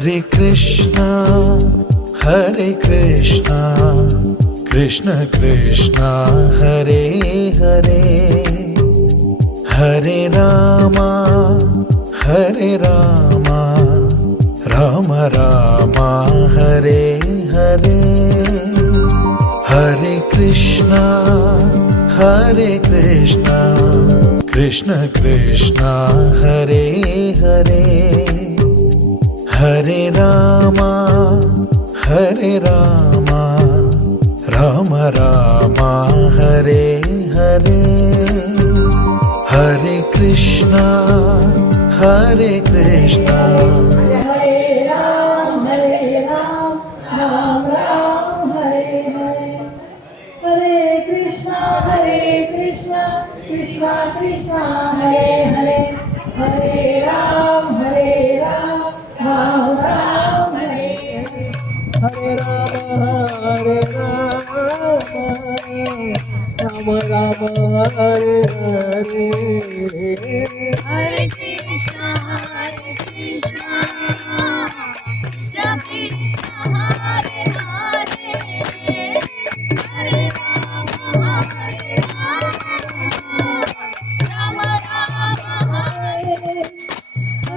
Hare Krishna, Hare Krishna, Krishna Krishna, Hare Hare, Hare Rama, Hare Rama, Rama Rama, Hare Hare, Hare Krishna, Hare Krishna, Krishna Krishna, Hare Hare, Hare Rama, Hare Rama, Rama Rama, Hare Hare, Hare Krishna, Hare Krishna. Krishna Krishna Hare Hare Hare Ram Ram Ram Hare Hare Hare Ram Ram Hare Hare Hare Krishna Krishna Krishna Hare Hare Hare Ram Hare Ram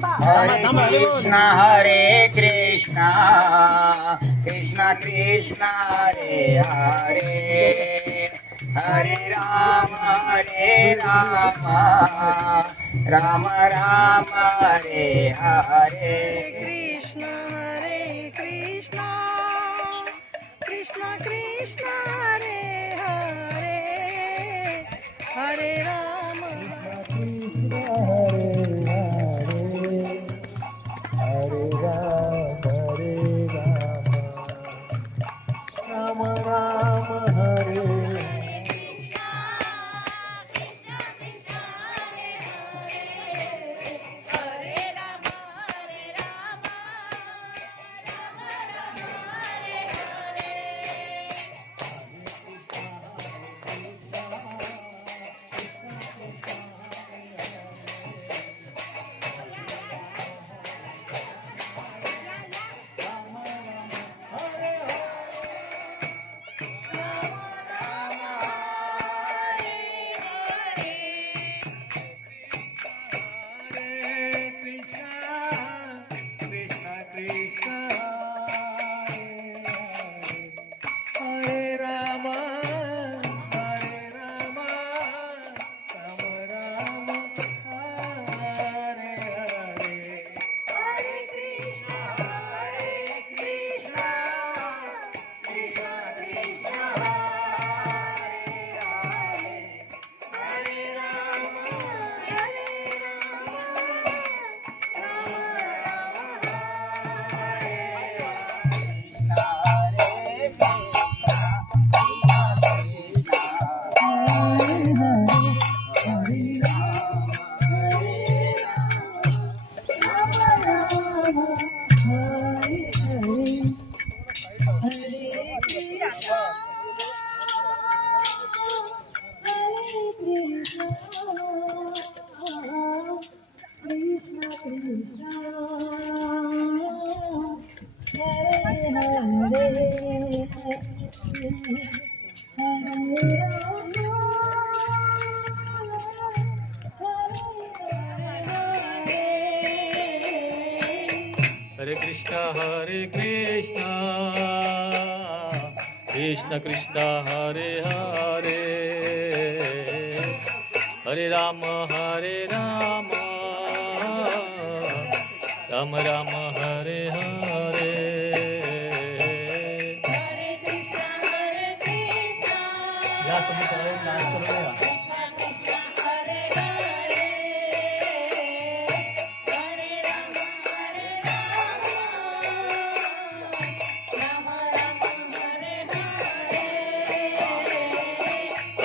Ram Ram Hare Hare Ram Ram Hare Krishna Hare Krishna Krishna Krishna Hare Hare Hare Rama Rama Rama Hare Hare Krishna Hare Krishna Krishna Krishna Hare Hare Hare Rama Krishna Hare Hare Rama Rama Hare Hare Krishna Krishna Krishna Hare Hare Hare Rama Rama Rama Hare Hare या तुम्ही सगळे नाच करूया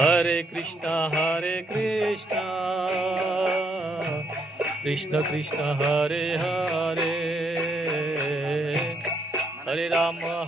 Hare Krishna Krishna Krishna Hare Hare Hare Rama